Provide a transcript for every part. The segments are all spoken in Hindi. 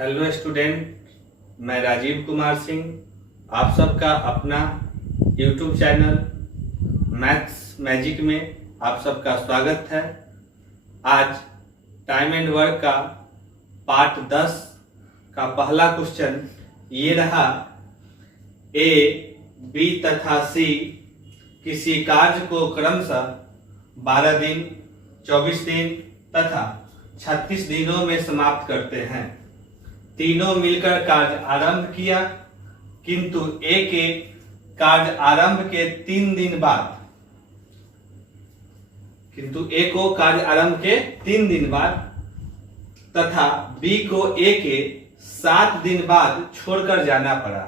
हेलो स्टूडेंट, मैं राजीव कुमार सिंह आप सबका अपना यूट्यूब चैनल मैथ्स मैजिक में आप सबका स्वागत है। आज टाइम एंड वर्क का पार्ट 10 का पहला क्वेश्चन ये रहा। ए, बी तथा सी किसी कार्य को क्रमशः 12 दिन, 24 दिन तथा 36 दिनों में समाप्त करते हैं। तीनों मिलकर कार्य आरंभ किया, किंतु ए के कार्य आरंभ के 3 दिन बाद तथा बी को ए के 7 दिन बाद छोड़कर जाना पड़ा,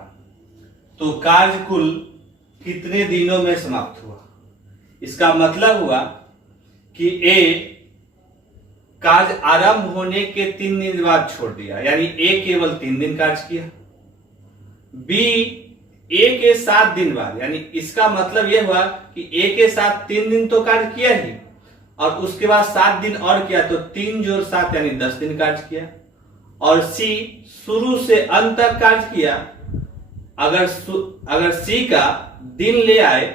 तो कार्य कुल कितने दिनों में समाप्त हुआ। इसका मतलब हुआ कि ए कार्य आरंभ होने के 3 दिन बाद छोड़ दिया, यानी ए केवल 3 दिन कार्य किया। बी ए के 7 दिन बाद, यानी इसका मतलब यह हुआ कि ए के साथ 3 दिन तो कार्य किया ही और उसके बाद 7 दिन और किया, तो 3 जोड़ 7 यानी 10 दिन कार्य किया। और सी शुरू से अंत तक कार्य किया। अगर सी का दिन ले आए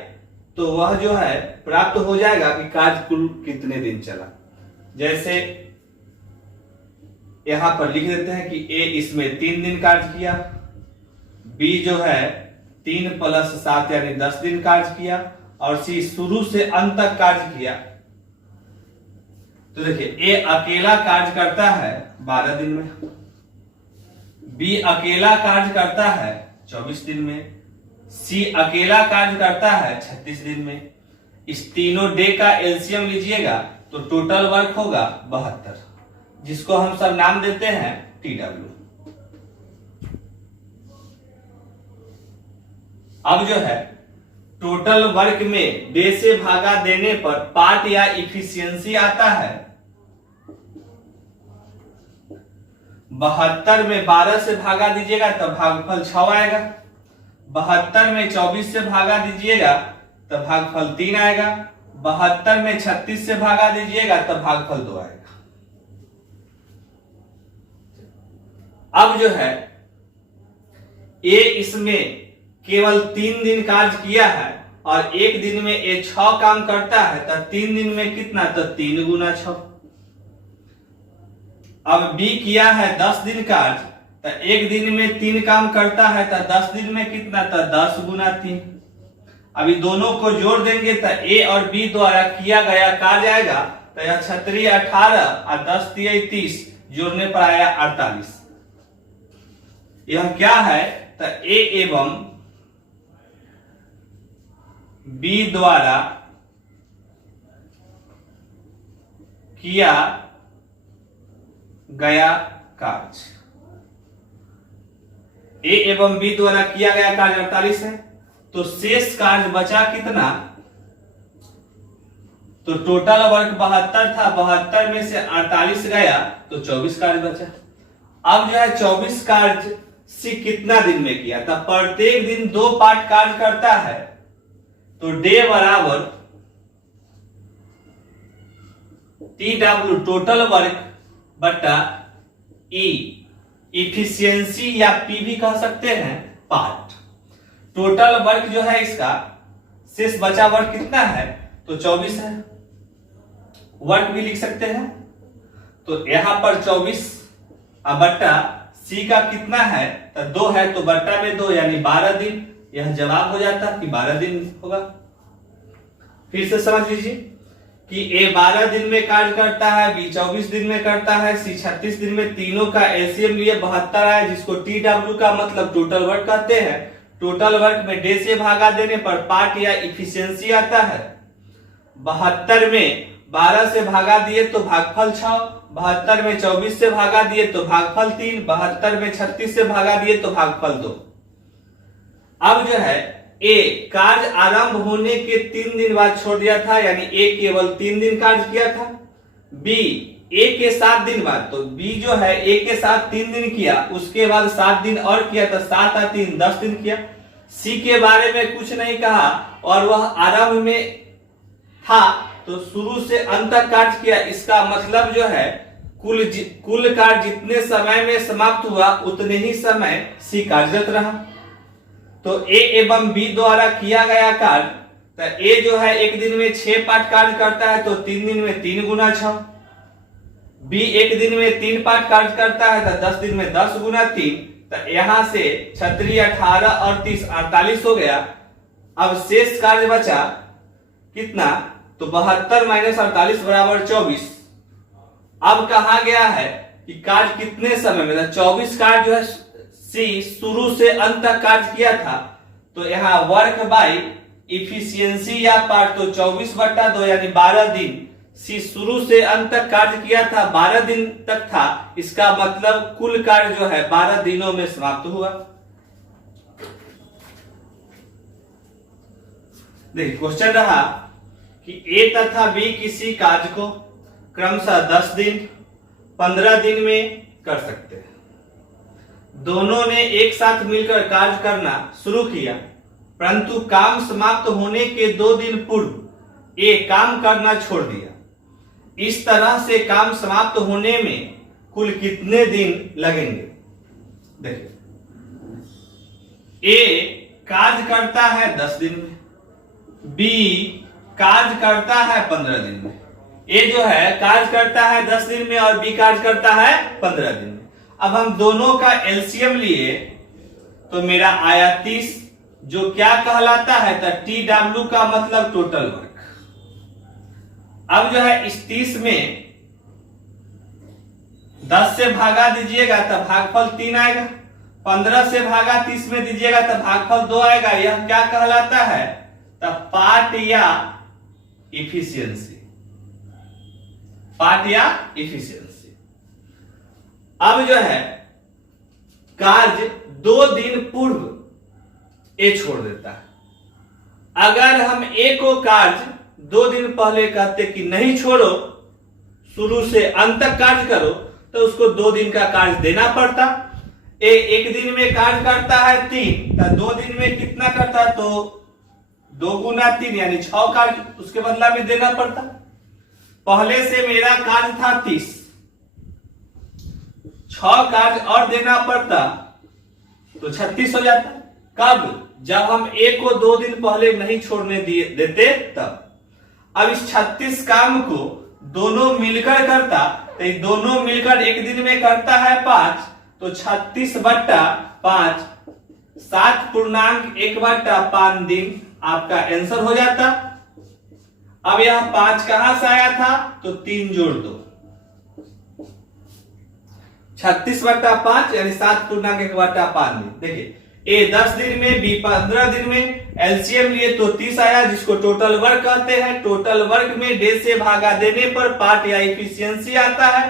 तो वह जो है प्राप्त हो जाएगा कि कार्य कुल कितने दिन चला। जैसे यहां पर लिख देते हैं कि ए इसमें 3 दिन कार्य किया, बी जो है 3 + 7 यानी 10 दिन कार्य किया और सी शुरू से अंत तक कार्य किया। तो देखिए ए अकेला कार्य करता है 12 दिन में, बी अकेला कार्य करता है 24 दिन में, सी अकेला कार्य करता है 36 दिन में। इस तीनों डे का एलसीएम लीजिएगा तो टोटल वर्क होगा 72, जिसको हम सब नाम देते हैं TW। अब जो है टोटल वर्क में डे से भागा देने पर पार्ट या इफिशियंसी आता है। 72 में 12 से भागा दीजिएगा तब भागफल 6 आएगा। 72 में 24 से भागा दीजिएगा तब भागफल 3 आएगा। 72 में 36 से भागा दीजिएगा तब भागफल 2 आएगा। अब जो है ए इसमें केवल 3 दिन कार्य किया है और एक दिन में ए 6 काम करता है, तो 3 दिन में कितना, तो 3 × 6। अब बी किया है 10 दिन कार्य, तो एक दिन में 3 काम करता है, तो 10 दिन में कितना, तो 10 × 3। अभी दोनों को जोड़ देंगे तो ए और बी द्वारा किया गया कार्य आएगा, तो यह 36 18 और 10 3 30 जोड़ने पर आया 48। यह क्या है, तो ए एवं बी द्वारा किया गया कार्य। ए एवं बी द्वारा किया गया कार्य 48 है, तो शेष कार्य बचा कितना, तो टोटल वर्क 72 था, 72 में से 48 गया तो 24 कार्य बचा। अब जो है 24 कार्य सी कितना दिन में किया था, प्रत्येक दिन 2 पार्ट कार्य करता है, तो डे बराबर TW टोटल वर्क बटा ई, इफिशियंसी या पी भी कह सकते हैं, पार्ट। टोटल वर्क जो है इसका शेष बचा वर्क कितना है, तो 24 है। वर्क भी लिख सकते हैं, तो यहां पर 24 बट्टा सी का कितना है, तो 2 है, तो बट्टा में 2 यानी 12 दिन। यह जवाब हो जाता कि 12 दिन होगा। फिर से समझ लीजिए कि ए 12 दिन में कार्य करता है, बी 24 दिन में करता है, सी 36 दिन में। तीनों का एलसीएम लिए 72 आया, जिसको TW का मतलब टोटल वर्क कहते हैं। टोटल वर्क में डे से भागा देने पर पार्ट या इफिशियंसी आता है। 72 में 12 से भागा दिए तो भागफल 6, 72 में 24 से भागा दिए तो भागफल 3, 72 में 36 से भागा दिए तो भागफल 2। अब जो है ए कार्य आरंभ होने के 3 दिन बाद छोड़ दिया था, यानी ए केवल 3 दिन कार्य किया था। बी ए के 7 दिन बाद, तो बी जो है ए के साथ 3 दिन किया, उसके बाद 7 दिन और किया, तो 7 और 3 10 दिन किया। सी के बारे में कुछ नहीं कहा और वह आरंभ में था, तो शुरू से अंत तक कार्य किया। इसका मतलब जो है कुल कार्य जितने समय में समाप्त हुआ उतने ही समय सी कार्यरत रहा। तो ए एवं बी द्वारा किया गया कार्य, तो ए जो है एक दिन में 6 पाठ कार्य करता है तो 3 दिन में 3 गुना 6। बी एक दिन में 3 पाठ कार्य करता है तो 10 दिन में 10 गुना 3। तो यहां से 36 18 और 30 48 हो गया। अब शेष कार्य बचा कितना, तो 72 माइनस 48 बराबर 24। अब कहा गया है कि कार्य कितने समय में, 24 कार्य जो है सी शुरू से अंत तक कार्य किया था। तो यहाँ वर्क बाय इफिशियंसी या पार्ट, तो 24/2 यानी 12 दिन सी शुरू से अंत तक कार्य किया था, 12 दिन तक था। इसका मतलब कुल कार्य जो है 12 दिनों में समाप्त हुआ। देखिए क्वेश्चन रहा कि ए तथा बी किसी कार्य को क्रमशः 10 दिन 15 दिन में कर सकते हैं। दोनों ने एक साथ मिलकर कार्य करना शुरू किया, परंतु काम समाप्त होने के 2 दिन पूर्व ए काम करना छोड़ दिया। इस तरह से काम समाप्त होने में कुल कितने दिन लगेंगे। देखिए ए कार्य करता है 10 दिन में, बी कार्य करता है 15 दिन में। ए जो है कार्य करता है 10 दिन में और बी कार्य करता है 15 दिन में। अब हम दोनों का एलसीएम लिए तो मेरा आया 30, जो क्या कहलाता है, तो TW का मतलब टोटल वर्क। अब जो है इस 30 में 10 से भागा दीजिएगा तो भागफल 3 आएगा, 15 से भागा 30 में दीजिएगा तो भागफल 2 आएगा। यह क्या कहलाता है, तो पार्ट या इफिशियंसी, पार्ट या इफिशियंसी। अब जो है कार्य 2 दिन पूर्व ए छोड़ देता है। अगर हम ए को कार्य 2 दिन पहले कहते कि नहीं छोड़ो, शुरू से अंत तक कार्य करो, तो उसको 2 दिन का कार्य देना पड़ता। ए एक दिन में कार्य करता है 3, तो 2 दिन में कितना करता, तो 2 गुना 3 यानी 6 कार्य उसके बदला में देना पड़ता। पहले से मेरा कार्य था 30, 6 कार्य और देना पड़ता तो 36 हो जाता। कब, जब हम ए को 2 दिन पहले नहीं छोड़ने देते तब। अब इस 36 काम को दोनों मिलकर करता, तो दोनों मिलकर एक दिन में करता है 5, तो 36/5 7.1/5 दिन आपका आंसर हो जाता। अब यह 5 कहां से आया था, तो 3 जोड़ दो, 36/5 यानी 7.1/5 दिन। देखिए ए 10 दिन में, बी 15 दिन में, एलसीएम लिए तो 30 आया, जिसको टोटल वर्क कहते हैं। टोटल वर्क में डे से भागा देने पर पार्ट या इफिशियंसी आता है।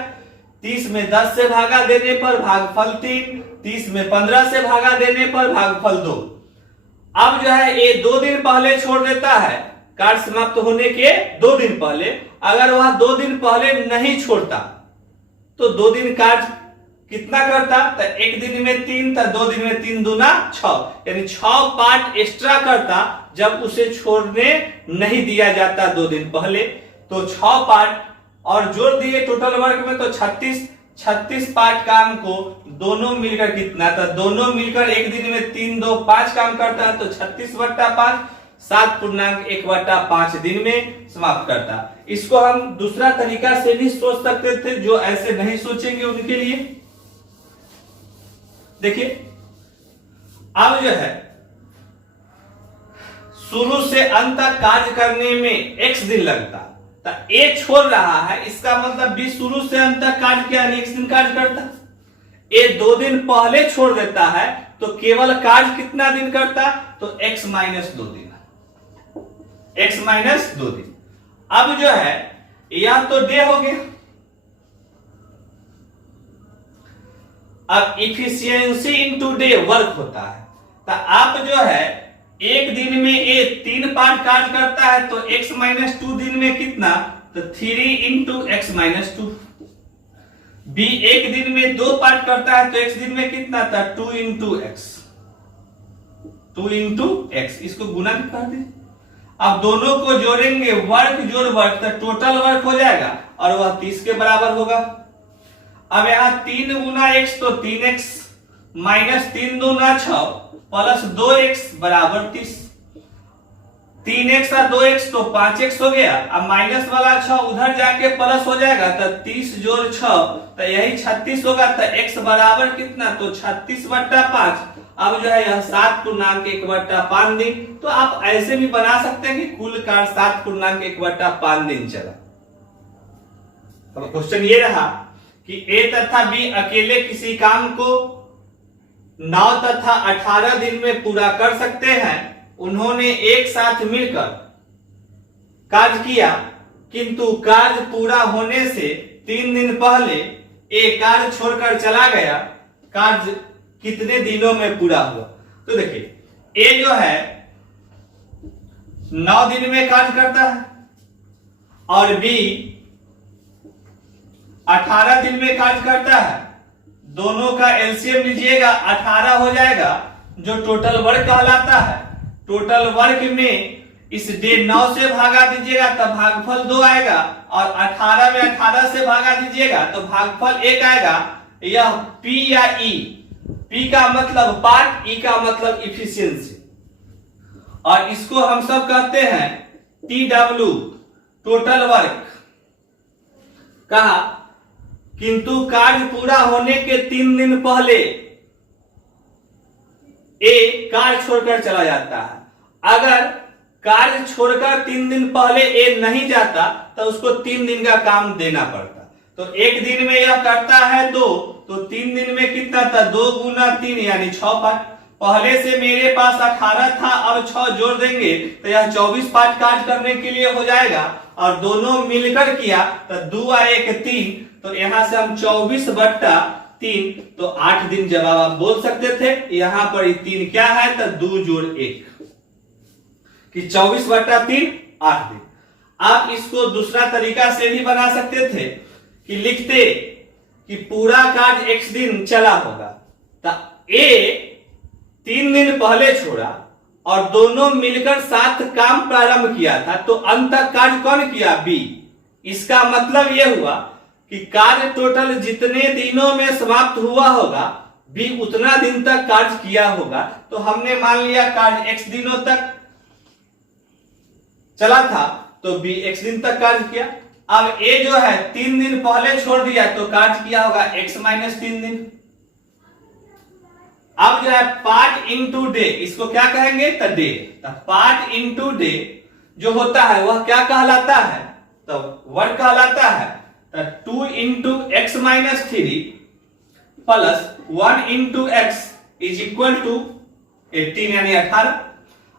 30 में 10 से भागा देने पर भागफल 3, 30 में 15 से भागा देने पर भागफल 2। अब जो है ए 2 दिन पहले छोड़ देता है, कार्य समाप्त होने के 2 दिन पहले। अगर वह 2 दिन पहले नहीं छोड़ता तो 2 दिन कार्य कितना करता, तो एक दिन में 3 था, 2 दिन में 3 दूना 6 यानी 6 पार्ट एक्स्ट्रा करता जब उसे छोड़ने नहीं दिया जाता 2 दिन पहले। तो 6 पार्ट और जोड़ दिए टोटल वर्क में, तो 36 पार्ट काम को दोनों मिलकर कितना था, दोनों मिलकर एक दिन में 3 2 5 काम करता है, तो 36/5 7.1/5 दिन में समाप्त करता। इसको हम दूसरा तरीका से भी सोच सकते थे, जो ऐसे नहीं सोचेंगे उनके लिए। देखिए अब जो है शुरू से अंत तक कार्य करने में x दिन लगता, तो ए छोड़ रहा है, इसका मतलब बी शुरू से अंत तक कार्य किया यानी x दिन कार्य करता। ए 2 दिन पहले छोड़ देता है तो केवल कार्य कितना दिन करता, तो x - 2 दिन, x - 2 दिन। अब जो है यह तो डे हो गया। अब इफिशियंसी इनटू डे वर्क होता है, तो आप जो है एक दिन में ए 3 पार्ट कार्य करता है, तो x - 2 दिन में कितना, तो 3 × x - 2। बी एक दिन में 2 पार्ट करता है, तो x दिन में कितना था, 2 × x, 2 × x। इसको गुना भी कर दीजिए। अब दोनों को जोड़ेंगे, वर्क जोड़ वर्क, तो टोटल वर्क हो जाएगा और वह 30 के बराबर होगा। अब यहाँ 3 गुना x तो 3x माइनस 3 दूना 6 प्लस 2x बराबर 30। 3x और 2x तो 5x हो गया। अब माइनस वाला 6 उधर जाके प्लस हो जाएगा तो 30 जोड़ 6 तो यही 36 होगा। तो x बराबर कितना, तो 36/5। अब जो है यह 7 पूर्णांक 1/5 दिन। तो आप ऐसे भी बना सकते हैं कि कुल कार्य 7 पूर्णांक 1/5 दिन चला। अब क्वेश्चन ये रहा कि a तथा b अकेले किसी काम को 9 तथा 18 दिन में पूरा कर सकते हैं। उन्होंने एक साथ मिलकर कार्य किया, किंतु कार्य पूरा होने से 3 दिन पहले ए कार्य छोड़कर चला गया। कार्य कितने दिनों में पूरा हुआ? तो देखिए ए जो है 9 दिन में कार्य करता है और बी 18 दिन में कार्य करता है। दोनों का एलसीएम लीजिएगा 18 हो जाएगा, जो टोटल वर्क कहलाता है। टोटल वर्क में इस डे 9 से भागा दीजिएगा तो भागफल 2 आएगा, और 18 में 18 से भागा दीजिएगा तो भागफल 1 आएगा। यह P या E, P का मतलब पार्ट, E का मतलब इफिशियंसी, और इसको हम सब कहते हैं TW टोटल वर्क। कहा किंतु कार्य पूरा होने के 3 दिन पहले ए कार्य छोड़कर चला जाता है। अगर कार्य छोड़कर 3 दिन पहले ए नहीं जाता तो उसको 3 दिन का काम देना पड़ता। तो एक दिन में यह करता है 2, तो 3 दिन में कितना था, 2 गुना 3 यानी 6 पार्ट। पहले से मेरे पास 18 था, अब 6 जोड़ देंगे तो यह 24 पार्ट कार्य करने के लिए हो जाएगा, और दोनों मिलकर किया तो 2 और 1 3, तो यहां से हम 24/3 तो 8 दिन जवाब आप बोल सकते थे। यहां पर 3 क्या है तो 2 जोड़ 1 कि 24/3 8 दिन। आप इसको दूसरा तरीका से भी बना सकते थे कि लिखते कि पूरा कार्य x दिन चला होगा, तो ए 3 दिन पहले छोड़ा और दोनों मिलकर साथ काम प्रारंभ किया था, तो अंत तक कार्य कौन किया, बी। इसका मतलब यह हुआ कि कार्य टोटल जितने दिनों में समाप्त हुआ होगा बी उतना दिन तक कार्य किया होगा। तो हमने मान लिया कार्य x दिनों तक चला था तो बी x दिन तक कार्य किया। अब ए जो है 3 दिन पहले छोड़ दिया तो कार्य किया होगा x माइनस 3 दिन। अब जो है पार्ट इनटू डे, इसको क्या कहेंगे तो डे। तो पार्ट इनटू डे जो होता है वह क्या कहलाता है, तो वर्क कहलाता है। तो 2 into x minus 3 plus 1 into x is equal to 18 यानी 18।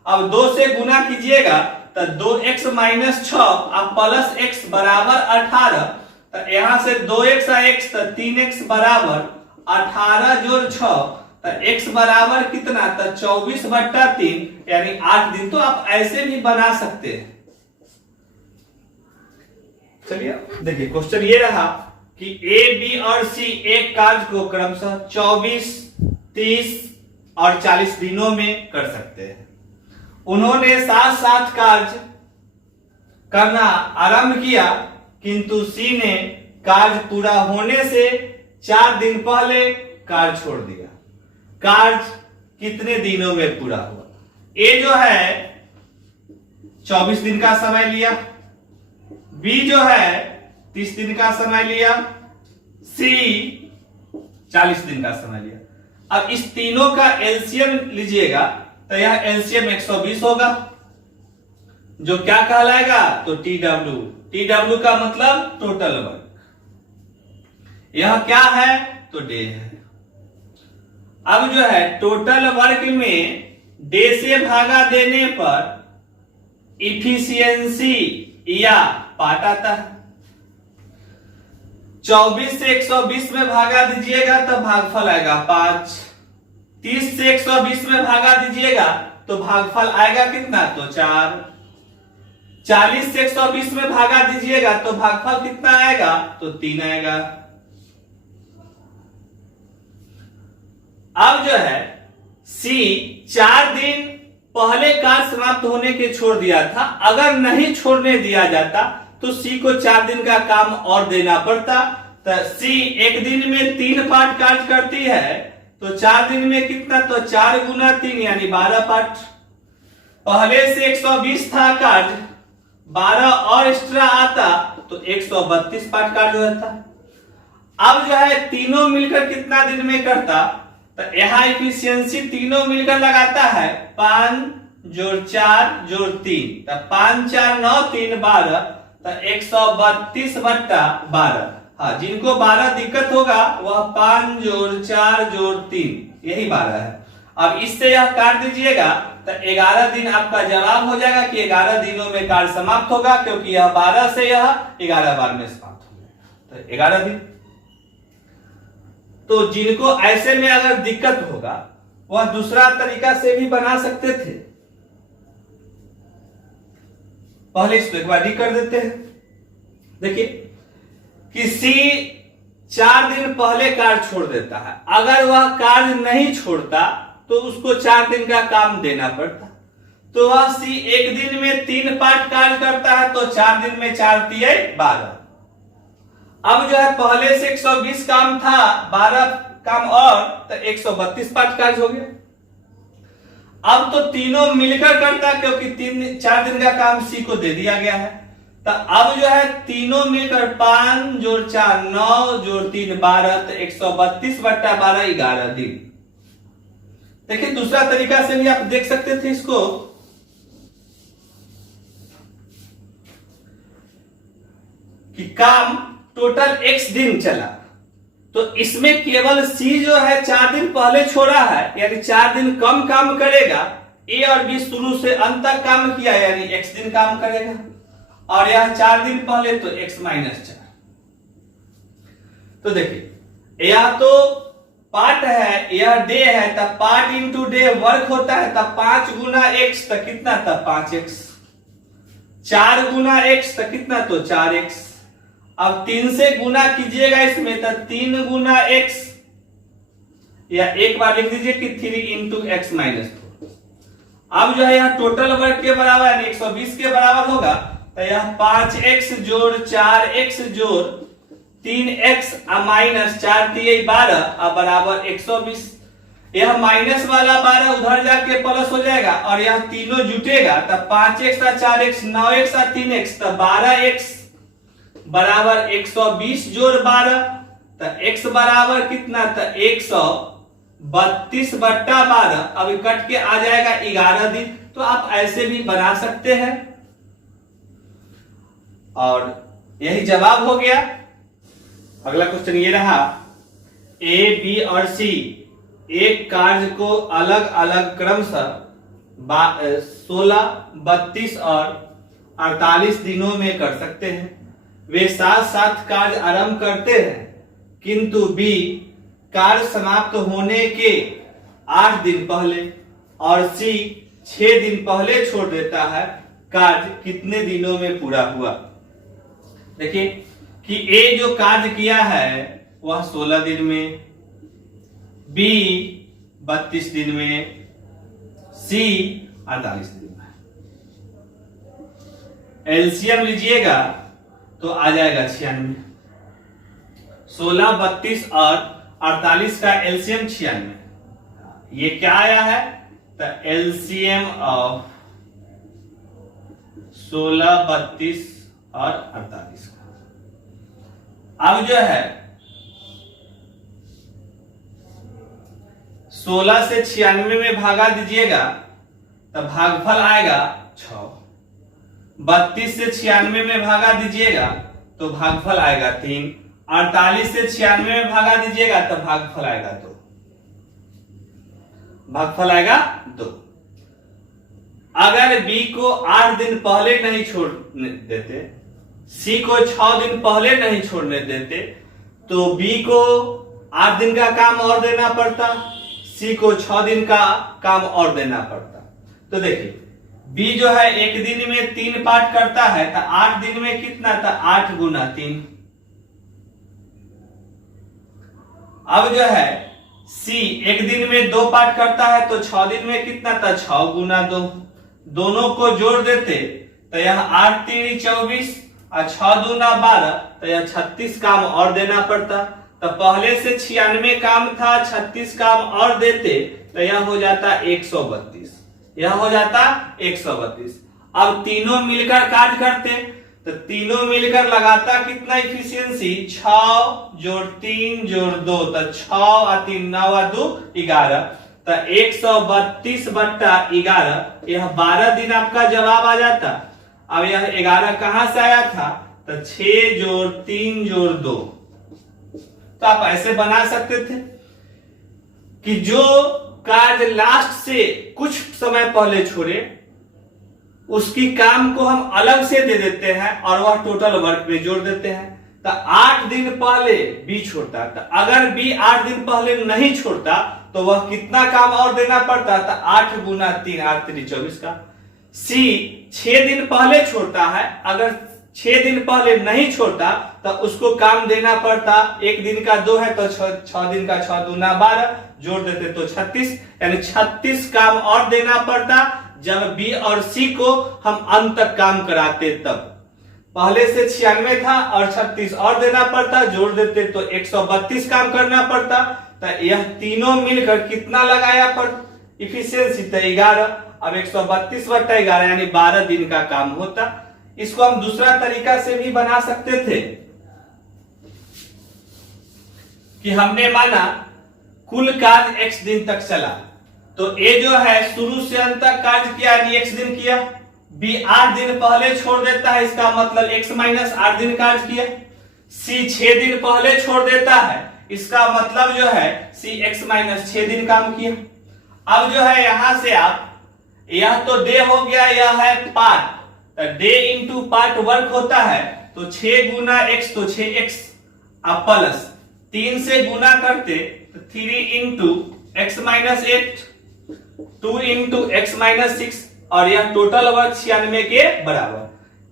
अब 2 से गुना कीजिएगा तो 2x माइनस 6 अब प्लस x बराबर 18। तो यहां से 2x और x तो 3x बराबर 18 जोड़ 6 तो x बराबर कितना, तो 24/3 यानी 8 दिन। तो आप ऐसे भी बना सकते हैं। चलिए देखिए क्वेश्चन ये रहा कि ए बी और सी एक कार्य को क्रमशः 24, 30 और 40 दिनों में कर सकते हैं। उन्होंने साथ साथ कार्य करना आरंभ किया, किंतु सी ने कार्य पूरा होने से 4 दिन पहले कार्य छोड़ दिया। कार्य कितने दिनों में पूरा हुआ? ए जो है 24 दिन का समय लिया, बी जो है 30 दिन का समय लिया, सी 40 दिन का समय लिया। अब इस तीनों का एलसीएम लीजिएगा तो यह एलसीएम 120 होगा, जो क्या कहलाएगा तो टीडब्ल्यू। टीडब्ल्यू का मतलब टोटल वर्क। यह क्या है तो डे है। अब जो है टोटल वर्क में डे से भागा देने पर इफिशियंसी या पार्ट आता है। 24 से 120 में भागा दीजिएगा तो भागफल आएगा 5। 30 से 120 में भागा दीजिएगा तो भागफल आएगा कितना तो 4। 40 से 120 में भागा दीजिएगा तो भागफल कितना आएगा तो 3 आएगा। अब जो है सी 4 दिन पहले कार्य समाप्त होने के छोड़ दिया था। अगर नहीं छोड़ने दिया जाता तो सी को 4 दिन का काम और देना पड़ता। तो तो सी एक दिन में 3 पार्ट कार्य करती है, तो 4 दिन में कितना, तो 4 गुना 3 यानी 12 पार्ट। पहले से 120 था कार्य, 12 और एक्स्ट्रा आता तो 132 पार्ट कार्य हो जाता। अब जो है तीनों मिलकर कितना दिन में करता, तो यहाँ इफिशियंसी तीनों मिलकर लगाता है 5 जोड़ 4 जोड़ 3, तो 5 4 9 3 12, तो 132/12। हाँ, जिनको 12 दिक्कत होगा वह 5 जोड़ 4 जोड़ 3 यही 12 है। अब इससे यह काट दीजिएगा तो 11 दिन आपका जवाब हो जाएगा कि 11 दिनों में कार्य समाप्त होगा, क्योंकि यह 12 से यह 11 बार में समाप्त हो जाएगा, तो 11 दिन। तो जिनको ऐसे में अगर दिक्कत होगा वह दूसरा तरीका से भी बना सकते थे। पहले इसको एक बार कर देते हैं। देखिए किसी 4 दिन पहले कार्य छोड़ देता है, अगर वह कार्य नहीं छोड़ता तो उसको 4 दिन का काम देना पड़ता। तो वह सी एक दिन में 3 पार्ट कार्य करता है, तो 4 दिन में 4 तिये 12। अब जो है पहले से 120 काम था, 12 काम और, तो 132 पार्ट कार्य हो गया। अब तो तीनों मिलकर करता, क्योंकि 4 दिन का काम सी को दे दिया गया है। तो अब जो है तीनों मिलकर 5 जोड़ 4 9 जोड़ 3 12, तो 132/12 11 दिन। देखिए दूसरा तरीका से भी आप देख सकते थे इसको, कि काम टोटल x दिन चला, तो इसमें केवल C जो है 4 दिन पहले छोड़ा है, यानी 4 दिन कम काम करेगा। A और B शुरू से अंत तक काम किया, यानी x दिन काम करेगा, और यह 4 दिन पहले तो x - 4। तो देखिए यह तो पार्ट है, यह डे है, तब पार्ट इंटू डे वर्क होता है, तब 5 गुना x, तो कितना था 5x। 4 गुना x, तो कितना, तो 4x। अब 3 से गुना कीजिएगा इसमें, तो 3 गुना x, या एक बार लिख दीजिए कि 3 इंटू x - 4। अब जो है यह टोटल वर्क के बराबर यानी 120 के बराबर होगा, तो यह 5x जोड़ 4x जोड़ 3x माइनस 4 तिये 12 अब बराबर 120। यह माइनस वाला 12 उधर जाके प्लस हो जाएगा, और यह तीनों जुटेगा, तब 5x 4x 9x 3x, तब 12x बराबर 120 जोड़ 12, तो x बराबर कितना, तो 132/12। अब कट के आ जाएगा 11 दिन। तो आप ऐसे भी बना सकते हैं, और यही जवाब हो गया। अगला क्वेश्चन ये रहा, A, B और C एक कार्य को अलग अलग क्रमशः 16, 32 और 48 दिनों में कर सकते हैं। वे साथ साथ कार्य आरंभ करते हैं, किंतु बी कार्य समाप्त होने के 8 दिन पहले और सी 6 दिन पहले छोड़ देता है। कार्य कितने दिनों में पूरा हुआ? देखिए कि ए जो कार्य किया है वह 16 दिन में, बी 32 दिन में, सी 48 दिन में। एलसीएम लीजिएगा तो आ जाएगा 96। 16, 32 और 48 का एलसीएम 96। ये क्या आया है? तो एलसीएम ऑफ 16, 32 और 48 का। अब जो है 16 से 96 में भागा दीजिएगा तो भागफल आएगा 6। 32 से 96 में भागा दीजिएगा तो भागफल आएगा 3। 48 से 96 में भागा दीजिएगा तो भागफल आएगा 2। भागफल आएगा 2। अगर बी को 8 दिन पहले नहीं छोड़ने देते, सी को 6 दिन पहले नहीं छोड़ने देते, तो बी को 8 दिन का काम और देना पड़ता, सी को 6 दिन का काम और देना पड़ता। तो देखिए बी जो है एक दिन में 3 पार्ट करता है, तो 8 दिन में कितना था? 8 गुना 3। अब जो है सी एक दिन में 2 पार्ट करता है, तो 6 दिन में कितना था? 6 गुना 2। दोनों को जोड़ देते तो यह 8 3 24 और 6 दूना 12, तो यह 36 काम और देना पड़ता। तो पहले से 96 काम था, 36 काम और देते तो यह हो जाता 132, यह हो जाता 132। अब तीनों मिलकर कार्य करते तो तीनों मिलकर लगाता कितना इफिशियंसी, 6 जोड़ 3 जोड़ 2, तो 6 और 3 9 और 2 11, तो 132 बट्टा 11, यह 12 दिन आपका जवाब आ जाता। अब यह 11 कहां से आया था, तो 6 जोड़ 3 जोड़ 2, तो आप ऐसे बना सकते थे कि जो कार्य लास्ट से कुछ समय पहले छोड़े उसकी काम को हम अलग से दे देते हैं और वह टोटल वर्क में जोड़ देते हैं। तो 8 दिन पहले बी छोड़ता, तो अगर बी 8 दिन पहले नहीं छोड़ता तो वह कितना काम और देना पड़ता, तो 8 गुना 3 8 3 24 का। सी 6 दिन पहले छोड़ता है, अगर 6 दिन पहले नहीं छोड़ता तो उसको काम देना पड़ता, एक दिन का 2 है तो 6 दिन का 6 दूना 12, जोड़ देते तो 36, यानी 36 काम और देना पड़ता जब बी और सी को हम अंत तक काम कराते। तब पहले से 96 था और 36 और देना पड़ता, जोड़ देते तो 132 काम करना पड़ता। तो यह तीनों मिलकर कितना लगाया पर इफिशियंसी, तो 11। अब 132 बट्टा 11 यानी 12 दिन का काम होता। इसको हम दूसरा तरीका से भी बना सकते थे कि हमने माना कुल कार्य x दिन तक चला, तो a जो है शुरू से अंत तक कार्य किया यानी x दिन किया, b 8 दिन पहले छोड़ देता है, इसका मतलब x माइनस 8 दिन कार्य किया, c 6 दिन पहले छोड़ देता है, इसका मतलब जो है c x माइनस 6 दिन काम किया। अब जो है यहां से आप, यह तो डे हो गया, यह है part, day into part work होता है, तो 6 गुना x तो 6x, अब प्लस 3 से गुना करते तो 3 into x minus 8, 2 into x minus 6, और यह टोटल वर्क 96 के बराबर।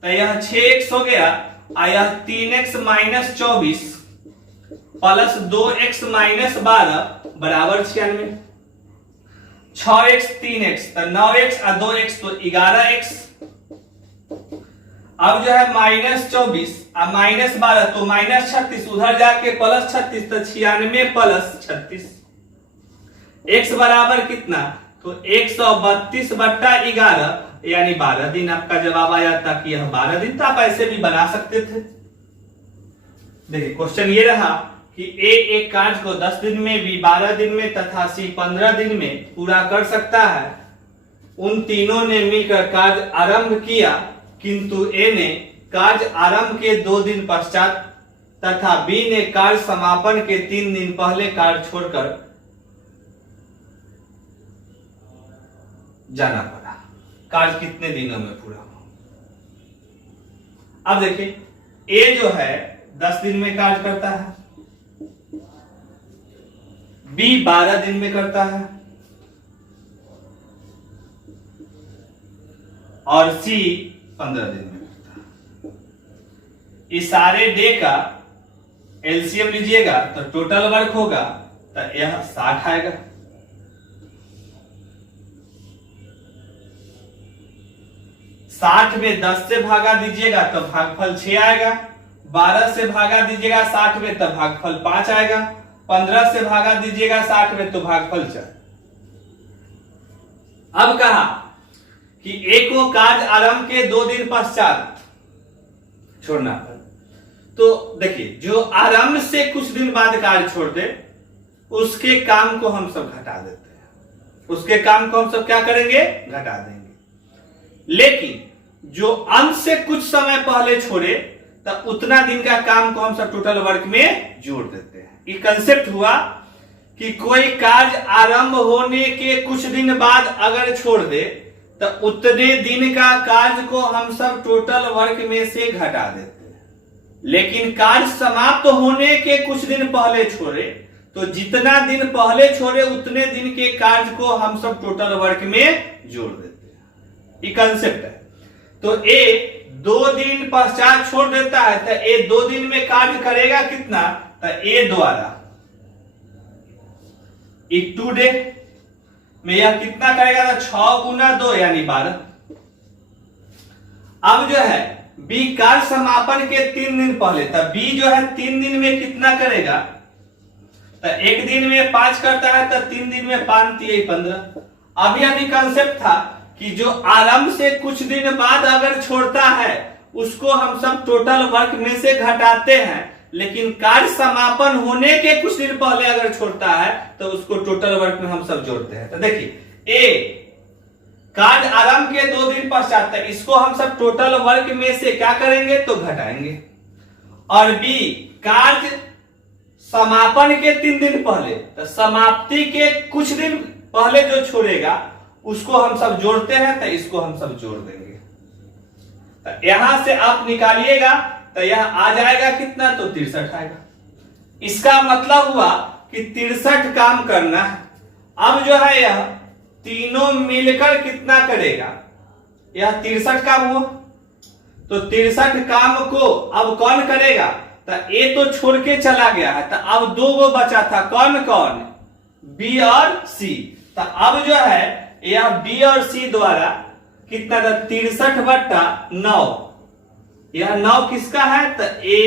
तो यह 6x हो गया और यह 3x minus 24 plus 2x minus 12 बराबर 96, 6x 3x तो 9x और 2x तो 11x। अब जो है माइनस 24 और माइनस 12 तो माइनस 36, उधर जाके प्लस 36, तो 96 प्लस 36, x बराबर कितना, तो 132 बट्टा 11 यानी 12 दिन आपका जवाब आ जाता कि यह 12 दिन। तो आप ऐसे भी बना सकते थे। देखिए क्वेश्चन ये रहा कि ए एक कार्य को 10 दिन में, बी 12 दिन में तथा सी 15 दिन में पूरा कर सकता है। उन तीनों ने मिलकर कार्य आरंभ किया, किंतु ए ने कार्य आरंभ के 2 दिन पश्चात तथा बी ने कार्य समापन के 3 दिन पहले कार्य छोड़कर जाना पड़ा। कार्य कितने दिनों में पूरा हो? अब देखिए ए जो है 10 दिन में कार्य करता है, बी 12 दिन में करता है और सी 15 दिन में करता है। इस सारे डे का एलसीएम लीजिएगा तो टोटल वर्क होगा, तो यह 60 आएगा। साठ में 10 से भागा दीजिएगा तो भागफल 6 आएगा, 12 से भागा दीजिएगा 60 में तो भागफल 5 आएगा, 15 से भागा दीजिएगा 60 में तो भागफल 4। अब कहा कि ए को कार्य आरंभ के 2 दिन पश्चात छोड़ना पड़ा। तो देखिए जो आरंभ से कुछ दिन बाद कार्य छोड़ दे उसके काम को हम सब घटा देते हैं, उसके काम को हम सब क्या करेंगे, घटा देंगे। लेकिन जो अंत से कुछ समय पहले छोड़े तो उतना दिन का काम को हम सब टोटल वर्क में जोड़ देते हैं। ये कंसेप्ट हुआ कि कोई कार्य आरंभ होने के कुछ दिन बाद अगर छोड़ दे तो उतने दिन का कार्य को हम सब टोटल वर्क में से घटा देते हैं। लेकिन कार्य समाप्त होने के कुछ दिन पहले छोड़े तो जितना दिन पहले छोड़े उतने दिन के कार्य को हम सब टोटल वर्क में जोड़ देते हैं। ये कंसेप्ट है। तो ए 2 दिन पश्चात छोड़ देता है तो ए 2 दिन में कार्य करेगा कितना, तो ए द्वारा 2 डे में यह कितना करेगा, तो 6 गुना 2 यानी 12। अब जो है बी कार्य समापन के 3 दिन पहले, तब बी जो है 3 दिन में कितना करेगा, तो 1 दिन में 5 करता है, तो 3 दिन में 5 15। अभी कंसेप्ट था कि जो आरंभ से कुछ दिन बाद अगर छोड़ता है उसको हम सब टोटल वर्क में से घटाते हैं, लेकिन कार्य समापन होने के कुछ दिन पहले अगर छोड़ता है तो उसको टोटल वर्क में हम सब जोड़ते हैं। तो देखिए, ए कार्य आरंभ के 2 दिन पश्चात, इसको हम सब टोटल वर्क में से क्या करेंगे, तो घटाएंगे। और बी कार्य समापन के 3 दिन पहले, तो समाप्ति के कुछ दिन पहले जो छोड़ेगा उसको हम सब जोड़ते हैं, तो इसको हम सब जोड़ देंगे। तो यहां से आप निकालिएगा तो यह आ जाएगा कितना, तो 63 आएगा। इसका मतलब हुआ कि 63 काम करना है। अब जो है यह तीनों मिलकर कितना करेगा, यह 63 काम हुआ, तो 63 काम को अब कौन करेगा, तो ए तो छोड़ के चला गया है, तो अब 2 गो बचा था, कौन कौन, बी और सी। तो अब जो है यह बी और सी द्वारा कितना था, 63/9, यह 9 किसका है, तो ए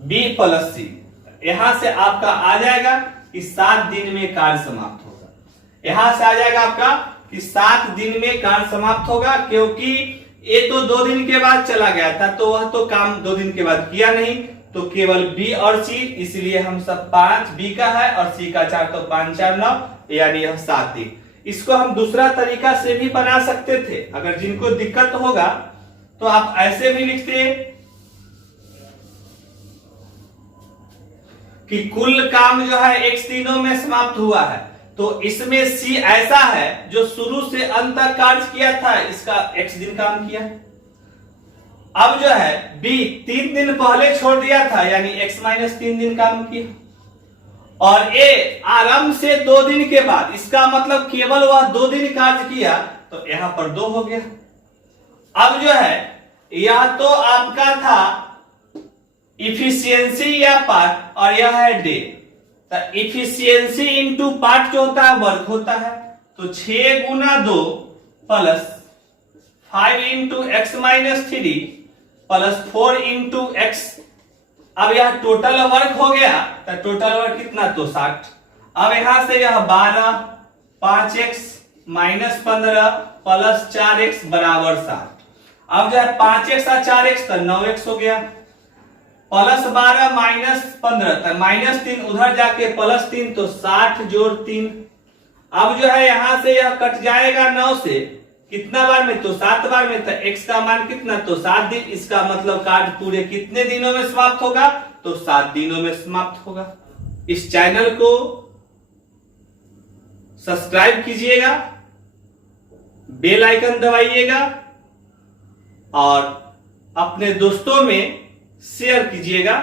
बी प्लस सी। यहां से आपका आ जाएगा कि 7 दिन में कार्य समाप्त होगा। यहां से आ जाएगा आपका कि 7 दिन में कार्य समाप्त होगा, क्योंकि ए तो 2 दिन के बाद चला गया था, तो वह तो काम 2 दिन के बाद किया नहीं, तो केवल बी और सी, इसलिए हम सब 5 बी का है और सी का 4, तो 5 4 9, यानी यह 7 दिन। इसको हम दूसरा तरीका से भी बना सकते थे, अगर जिनको दिक्कत होगा तो आप ऐसे भी लिखते कि कुल काम जो है x दिनों में समाप्त हुआ है, तो इसमें C ऐसा है जो शुरू से अंत तक कार्य किया था, इसका x दिन काम किया। अब जो है B 3 दिन पहले छोड़ दिया था, यानी x - 3 दिन काम किया। और A आरंभ से 2 दिन के बाद, इसका मतलब केवल वह 2 दिन कार्य किया, तो यहां पर 2 हो गया। अब जो है यह तो आपका था इफिशियंसी या पार्ट, और यह है डे। तो इफिशियंसी इंटू पार्ट जो होता है वर्क होता है, तो 6 गुना 2 plus 5 into x - 3 plus 4 into x. अब यह टोटल वर्क हो गया, तो टोटल वर्क कितना, तो 60। अब यहां से यह 12 5x - 15 प्लस 4x बराबर 60। अब जो है 5x और 4x तो 9x हो गया, प्लस 12 माइनस 15, तो -3 उधर जाके +3, तो 60 जोड़ 3। अब जो है यहां से यह कट जाएगा 9 से, कितना बार में, तो 7 बार में, तो x का मान कितना, तो 7 दिन। इसका मतलब कार्य पूरे कितने दिनों में समाप्त होगा, तो 7 दिनों में समाप्त होगा। इस चैनल को सब्सक्राइब कीजिएगा, बेल आइकन दबाइएगा और अपने दोस्तों में शेयर कीजिएगा।